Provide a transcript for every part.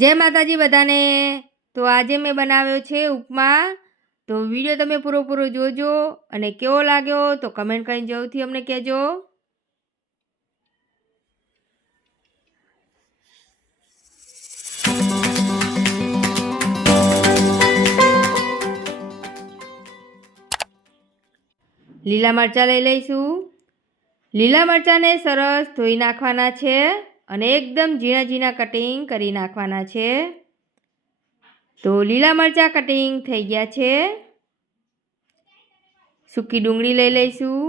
જય માતાજી બધાને। તો આજે મેં બનાવ્યો છે ઉપમા। તો વિડીયો તમે પૂરો જોજો અને કેવો લાગ્યો તો કમેન્ટ કરીને જરૂરથી અમને કહેજો। લીલા મરચાં લઈ લઈશું। લીલા મરચાંને સરસ ધોઈ નાખવાના છે અને એકદમ ઝીણા ઝીણા કટિંગ કરી નાખવાના છે। તો લીલા મરચાં કટિંગ થઈ ગયા છે। સૂકી ડુંગળી લઈ લઈશું।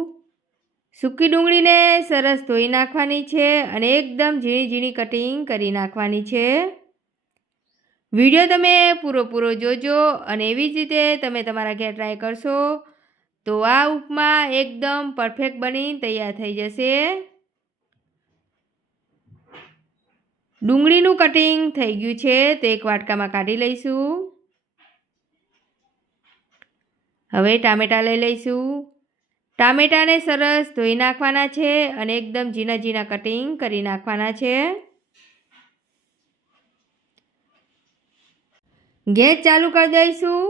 સૂકી ડુંગળીને સરસ ધોઈ નાખવાની છે અને એકદમ ઝીણી ઝીણી કટિંગ કરી નાખવાની છે। વિડીયો તમે પૂરો જોજો અને એવી જ રીતે તમે તમારા ઘરે ટ્રાય કરશો તો આ ઉપમા એકદમ પરફેક્ટ બની તૈયાર થઈ જશે। ડુંગળીનું કટિંગ થઈ ગયું છે તો એક વાટકામાં કાઢી લઈશું। હવે ટામેટાં લઈ લઈશું। ટામેટાને સરસ ધોઈ નાખવાના છે અને એકદમ ઝીણા ઝીણા કટિંગ કરી નાખવાના છે। ગેસ ચાલુ કરી દઈશું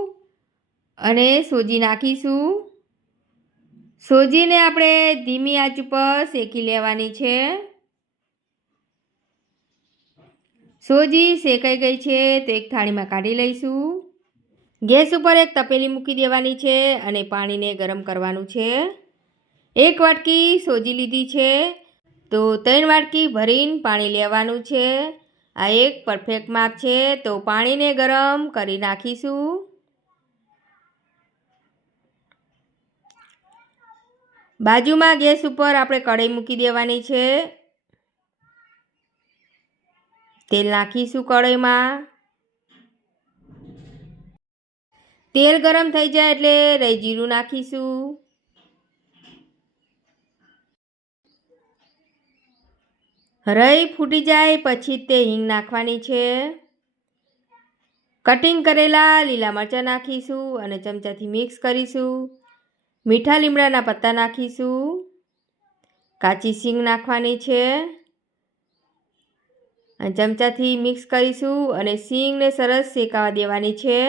અને સોજી નાખીશું। સોજીને આપણે ધીમી આંચ પર શેકી લેવાની છે। સોજી શેકાઈ ગઈ છે તો એક થાળીમાં કાઢી લઈશું। ગેસ ઉપર એક તપેલી મૂકી દેવાની છે અને પાણીને ગરમ કરવાનું છે। એક વાટકી સોજી લીધી છે તો 3 વાટકી ભરીને પાણી લેવાનું છે। આ એક પરફેક્ટ માપ છે તો પાણીને ગરમ કરી નાખીશું। બાજુમાં ગેસ ઉપર આપણે કઢાઈ મૂકી દેવાની છે। તેલ નાખીશું કઢાઈમાં। તેલ ગરમ થઈ જાય એટલે રાઈ જીરું નાખીશું। રાઈ ફૂટી જાય પછી તે હિંગ નાખવાની છે। કટિંગ કરેલા લીલા મરચાં નાખીશું અને ચમચાથી મિક્સ કરીશું। મીઠા લીમડાના પત્તા નાખીશું। કાચી સિંગ નાખવાની છે અને ચમચાથી મિક્સ કરીશું અને સિંગને સરસ શેકાવા દેવાની છે।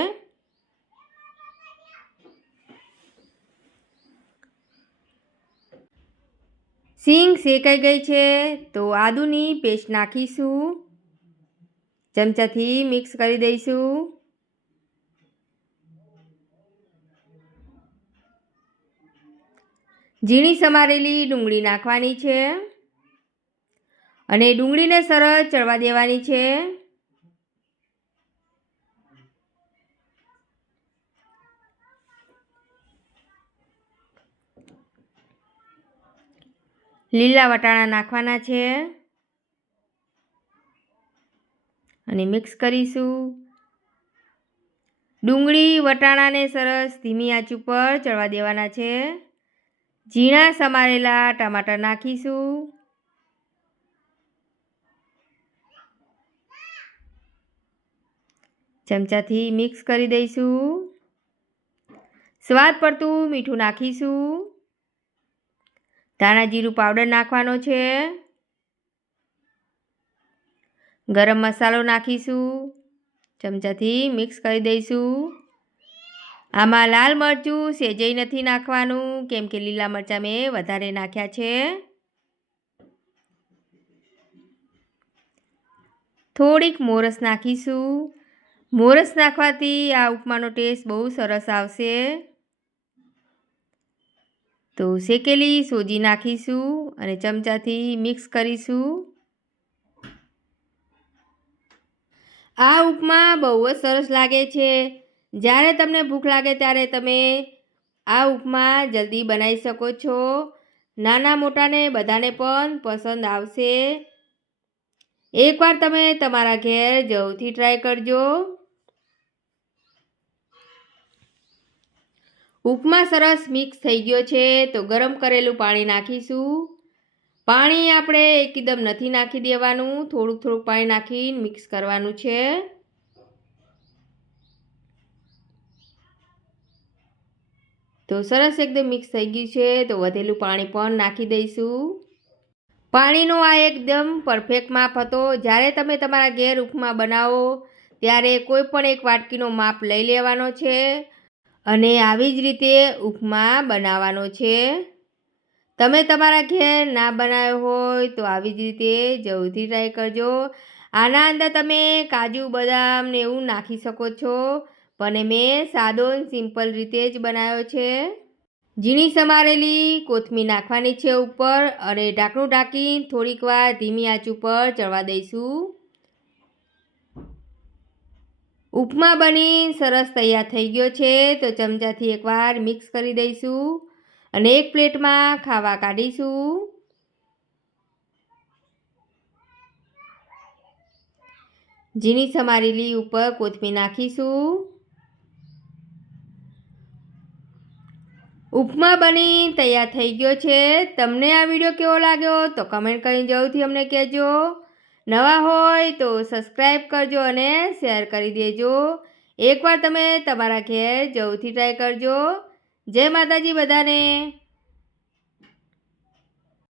સિંગ શેકાઈ ગઈ છે તો આદુની પેસ્ટ નાખીશું। ચમચાથી મિક્સ કરી દઈશું। ઝીણી સમારેલી ડુંગળી નાખવાની છે અને ડુંગળીને સરસ ચડવા દેવાની છે। લીલા વટાણા નાખવાના છે અને મિક્સ કરીશું। ડુંગળી વટાણાને સરસ ધીમી આંચ ઉપર ચડવા દેવાના છે। ઝીણા સમારેલા ટમાટર નાખીશું। ચમચાથી મિક્સ કરી દઈશું। સ્વાદ પડતું મીઠું નાખીશું। ધાણા જીરું પાવડર નાખવાનો છે। ગરમ મસાલો નાખીશું। ચમચાથી મિક્સ કરી દઈશું। આમાં લાલ મરચું સહેજેય નથી નાખવાનું કેમ કે લીલા મરચાં મેં વધારે નાખ્યા છે। થોડીક મોરસ નાખીશું। મોરસ નાખવાથી આ ઉપમાનો ટેસ્ટ બહુ સરસ આવશે। તો શેકેલી સોજી નાખીશું અને ચમચાથી મિક્સ કરીશું। આ ઉપમા બહુ જ સરસ લાગે છે। જ્યારે તમને ભૂખ લાગે ત્યારે તમે આ ઉપમા જલ્દી બનાવી શકો છો। નાના મોટાને બધાને પણ પસંદ આવશે। એકવાર તમે તમારા ઘેર જરૂરથી ટ્રાય કરજો। ઉપમા સરસ મિક્સ થઈ ગયો છે તો ગરમ કરેલું પાણી નાખીશું। પાણી આપણે એકદમ નથી નાખી દેવાનું, થોડુંક પાણી નાખીને મિક્સ કરવાનું છે। તો સરસ એકદમ મિક્સ થઈ ગયું છે તો વધેલું પાણી પણ નાખી દઈશું। પાણીનો આ એકદમ પરફેક્ટ માપ હતો. જ્યારે તમે તમારા ઘેર ઉપમા બનાવો ત્યારે કોઈ પણ એક વાટકીનો માપ લઈ લેવાનો છે અને આવી જ રીતે ઉપમા બનાવવાનો છે. તમે તમારા ઘેર ના બનાવ્યો હોય તો આવી જ રીતે જરૂરથી ટ્રાય કરજો. આના અંદર તમે કાજુ બદામ ને એવું નાખી શકો છો, પણ મેં સાદો સિમ્પલ રીતે જ બનાવ્યો છે. ઝીણી સમારેલી કોથમીર નાખવાની છે ઉપર અને ઢાંકણું ઢાંકી થોડીક વાર ધીમી આંચ ઉપર ચડવા દઈશું. ઉપમા બની સરસ તૈયાર થઈ ગયો છે. તો ચમચાથી એકવાર મિક્સ કરી દઈશું અને એક પ્લેટમાં ખાવા કાઢીશું. ઝીણી સમારેલી ઉપર કોથમીર નાખીશું. ઉપમા બની તૈયાર થઈ ગયો છે. તમને આ વિડીયો કેવો લાગ્યો તો કમેન્ટ કરીને જરૂરથી અમને કહેજો. નવા હોય તો સબસ્ક્રાઈબ કરજો અને શેર કરી દેજો. એકવાર તમે તમારા ઘેર જરૂરથી ટ્રાય કરજો. જય માતાજી બધાને.